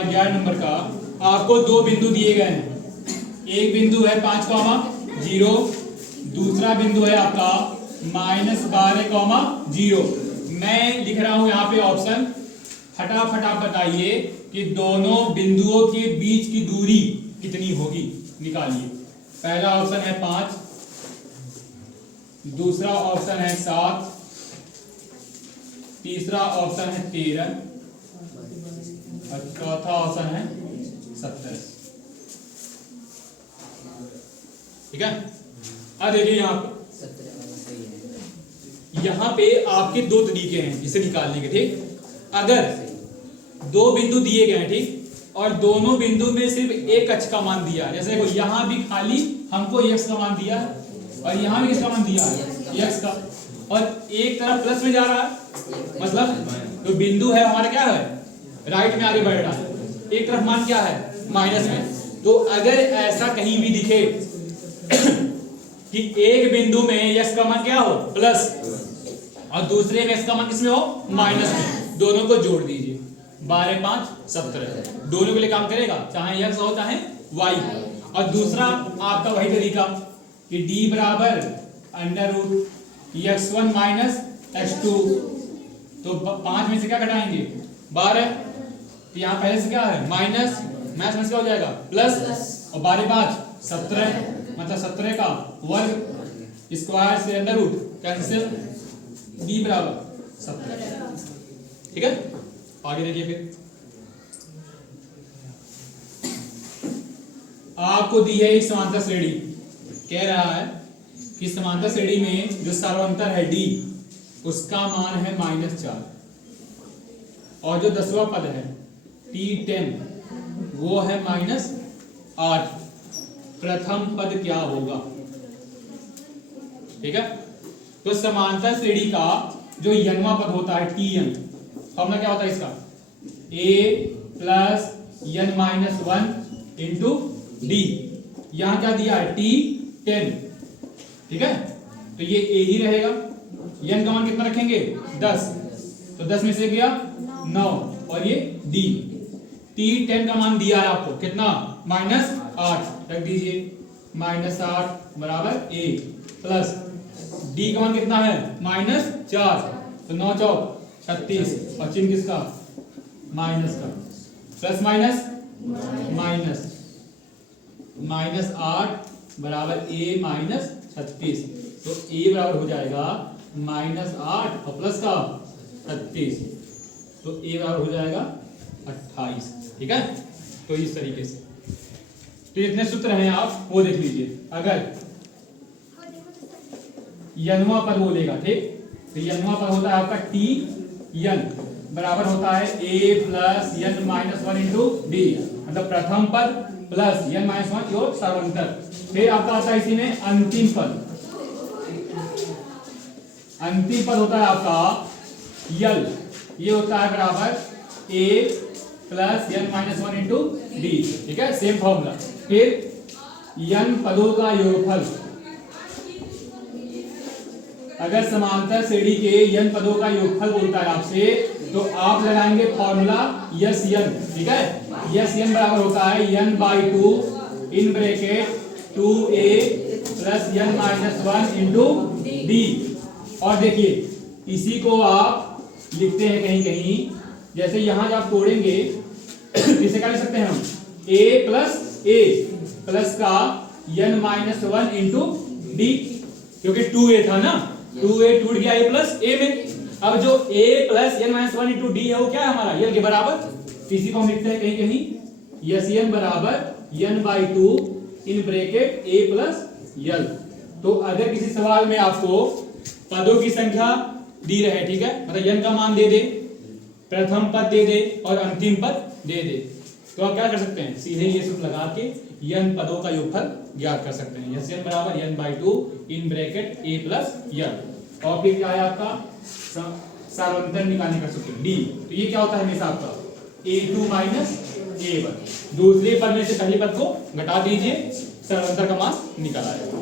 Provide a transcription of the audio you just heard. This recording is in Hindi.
11 नंबर का आपको दो बिंदु दिए गए हैं। एक बिंदु है 5,0, दूसरा बिंदु है आपका -12,0। मैं लिख रहा हूं यहाँ पे ऑप्शन, फटाफट आप बताइए कि दोनों बिंदुओं के बीच की दूरी कितनी होगी, निकालिए। पहला ऑप्शन है 5, दूसरा ऑप्शन है 7, तीसरा ऑप्शन है 13 और चौथा ऑप्शन है 70। ठीक है। अब देखिए यहाँ पे आपके दो तरीके हैं इसे निकालने के। ठीक, अगर दो बिंदु दिए गए हैं, ठीक, और दोनों बिंदु में सिर्फ एक अक्ष का मान दिया, जैसे देखो यहाँ भी खाली हमको x का मान दिया और यहाँ भी किसका मान दिया है, x का, और एक तरफ प्लस में जा रहा है, मतलब जो बिंदु है हमारा क्या है, राइट में आगे बढ़ रहा है, एक तरफ मान क्या है, माइनस में। तो अगर ऐसा कहीं भी दिखे कि एक बिंदु में x का मान क्या हो, प्लस, और दूसरे में x का मान किसमें हो, माइनस में, दोनों को जोड़ दीजिए। 12, 5, 17 दोनों के लिए काम करेगा, चाहे x हो चाहे y हो। और दूसरा आपका वही तरीका कि d बराबर √x1 माइनस x2, तो 5 में से क्या घटाएंगे, 12, तो यहाँ पहले से क्या है माइनस, मैथ में क्या हो जाएगा प्लस, और 12, 5, 17, मतलब 17 का वर्ग स्क्वायर से अंडर रूट कैंसिल, b बराबर 17। ठीक है, आगे देखिए। फिर आपको दी है एक समांतर श्रेणी, कह रहा है कि समांतर श्रेणी में जो सर्वांतर है d उसका मान है -4, और जो 10वां पद है T10 वो है -8। प्रथम पद क्या होगा। ठीक है, तो समांतर श्रेणी का जो n वां पद होता है Tn, फॉर्मूला क्या होता है इसका, a + n - 1 इंटू d, यहां क्या दिया है T10। ठीक है, तो ये a ही रहेगा, n का मान कितना रखेंगे 10, तो 10 में से गया 9, और ये d, T10 का मान दिया है आपको कितना, -8, रख दीजिए, -8 बराबर a, प्लस d का मान कितना है -4, तो 9 चौक 36, और चिन्ह किसका, माइनस का, प्लस माइनस माइनस, -8 बराबर a -36, तो a बराबर हो जाएगा -8 और प्लस का 36, तो a बराबर हो जाएगा 28। ठीक है, तो इस तरीके से तो इतने सूत्र हैं, आप वो देख लीजिए। अगर n वां पद बोलेगा, ठीक, तो n वां पद होता है आपका Tn बराबर होता है a + n - 1 इंटू d, मतलब प्रथम पद प्लस n - 1 और सर्वांतर। फिर आपका आता है इसी में अंतिम पद, अंतिम पद होता है आपका यल, ये होता है बराबर a + n - 1 इंटू d। ठीक है, सेम फॉर्मूला। फिर n पदों का योगफल, अगर समांतर श्रेणी के n पदों का योगफल बोलता है आपसे, तो आप लगाएंगे फॉर्मूला SN। ठीक है, SN बराबर होता है n/2 in bracket 2a + n - 1 into d। और देखिए इसी को आप लिखते हैं कहीं कहीं, जैसे यहां जब आप तोड़ेंगे इसे क्या लिख सकते हैं हम, a + a प्लस का n - 1 इंटू d, क्योंकि 2a था ना, 2a टूट गया a प्लस a में। अब जो a + n - 1 इंटू d है वो क्या है हमारा यल के बराबर, इसी को हम लिखते हैं कहीं कहीं SN बराबर n/2 इन ब्रैकेट a + यल। तो अगर किसी सवाल में आपको पदों की संख्या दी रहे, ठीक है, मतलब n का मान दे दे, प्रथम पद दे दे और अंतिम पद दे दे, तो आप क्या कर सकते हैं, सीधे ये सूत्र लगा के n पदों का योगफल ज्ञात कर सकते हैं। SN बराबर n/2 इन ब्रैकेट a + यल। और फिर क्या है आपका सर्वांतर निकालने का सूत्र d, तो ये क्या होता है हमेशा आपका a2 - a1, दूसरे पद में से पहले पद को घटा दीजिए, सर्वांतर का मान निकल आएगा।